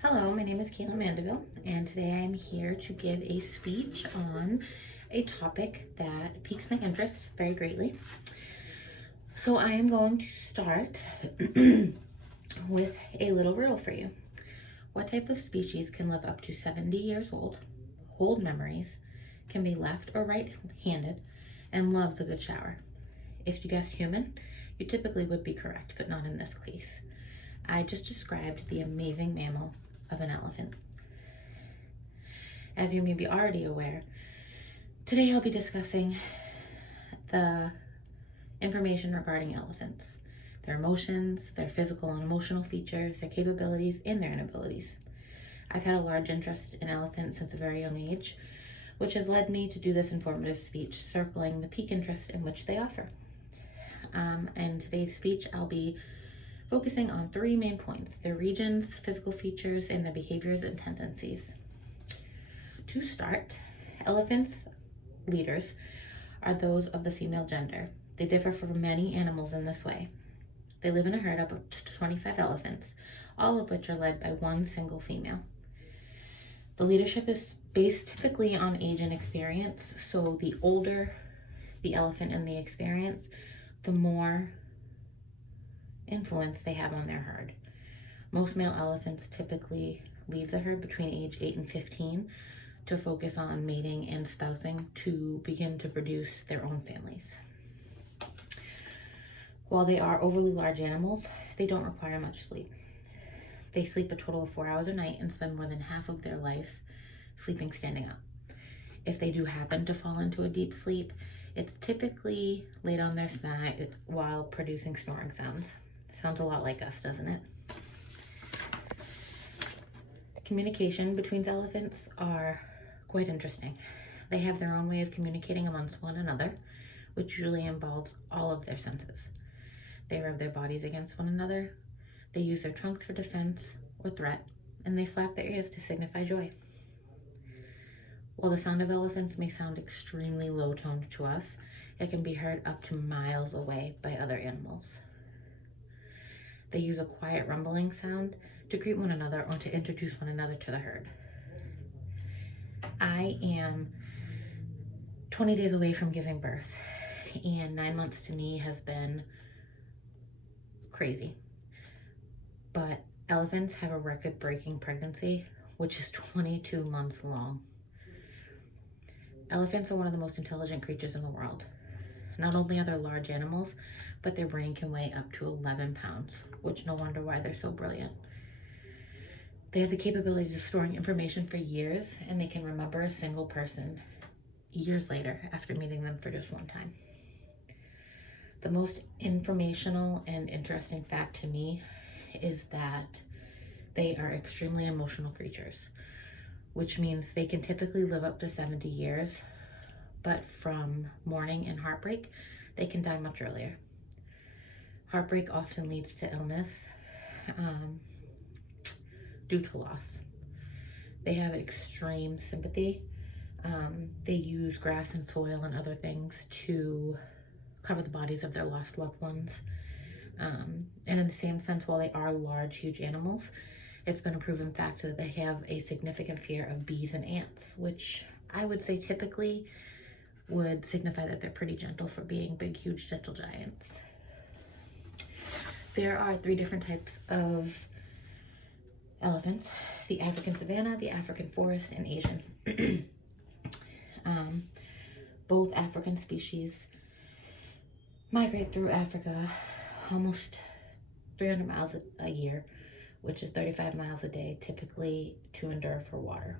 Hello, my name is Kayla Mandeville, and today I am here to give a speech on a topic that piques my interest very greatly. So I am going to start with a little riddle for you. What type of species can live up to 70 years old, hold memories, can be left or right-handed, and loves a good shower? If you guessed human, you typically would be correct, but not in this case. I just described the amazing mammal of an elephant. As you may be already aware, today I'll be discussing the information regarding elephants, their emotions, their physical and emotional features, their capabilities, and their inabilities. I've had a large interest in elephants since a very young age, which has led me to do this informative speech circling the peak interest in which they offer. In today's speech, I'll be focusing on three main points: their regions, physical features, and their behaviors and tendencies. To start, elephants' leaders are those of the female gender. They differ from many animals in this way. They live in a herd of up to 25 elephants, all of which are led by one single female. The leadership is based typically on age and experience, so the older the elephant in the experience, the more influence they have on their herd. Most male elephants typically leave the herd between age 8 and 15 to focus on mating and spousing to begin to produce their own families. While they are overly large animals, they don't require much sleep. They sleep a total of 4 hours a night and spend more than half of their life sleeping standing up. If they do happen to fall into a deep sleep, it's typically laid on their side while producing snoring sounds. Sounds a lot like us, doesn't it? Communication between elephants are quite interesting. They have their own way of communicating amongst one another, which usually involves all of their senses. They rub their bodies against one another, they use their trunks for defense or threat, and they flap their ears to signify joy. While the sound of elephants may sound extremely low-toned to us, it can be heard up to miles away by other animals. They use a quiet rumbling sound to greet one another or to introduce one another to the herd. I am 20 days away from giving birth, and 9 months to me has been crazy. But elephants have a record-breaking pregnancy, which is 22 months long. Elephants are one of the most intelligent creatures in the world. Not only are they large animals, but their brain can weigh up to 11 pounds, which no wonder why they're so brilliant. They have the capability of storing information for years, and they can remember a single person years later after meeting them for just one time. The most informational and interesting fact to me is that they are extremely emotional creatures, which means they can typically live up to 70 years, but from mourning and heartbreak, they can die much earlier. Heartbreak often leads to illness due to loss. They have extreme sympathy. They use grass and soil and other things to cover the bodies of their lost loved ones. And in the same sense, while they are large, huge animals, it's been a proven fact that they have a significant fear of bees and ants, which I would say typically would signify that they're pretty gentle for being big, huge, gentle giants. There are 3 different types of elephants: the African savanna, the African forest, and Asian. Both African species migrate through Africa almost 300 miles a year, which is 35 miles a day, typically to endure for water.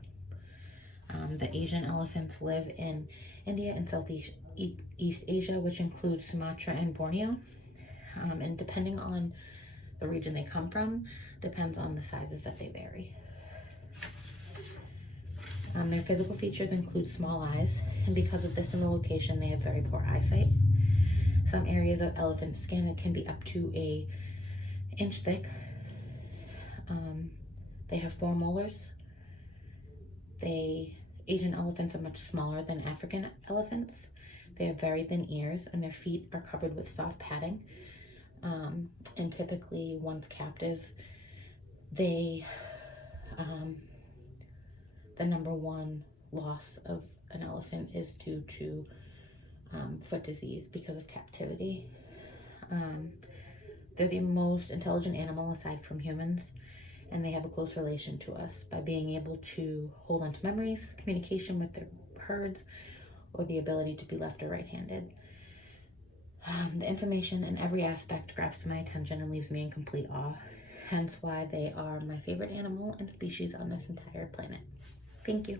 The Asian elephants live in India and Southeast Asia, which includes Sumatra and Borneo. And depending on the region they come from, depends on the sizes that they vary. Their physical features include small eyes, and because of this in the location, they have very poor eyesight. Some areas of elephant skin can be up to an inch thick. They have 4 molars. Asian elephants are much smaller than African elephants. They have very thin ears, and their feet are covered with soft padding. And typically, once captive, they The number one loss of an elephant is due to foot disease because of captivity. They're the most intelligent animal aside from humans, and they have a close relation to us by being able to hold on to memories, communication with their herds, or the ability to be left or right-handed. The information in every aspect grabs my attention and leaves me in complete awe, hence why they are my favorite animal and species on this entire planet. Thank you.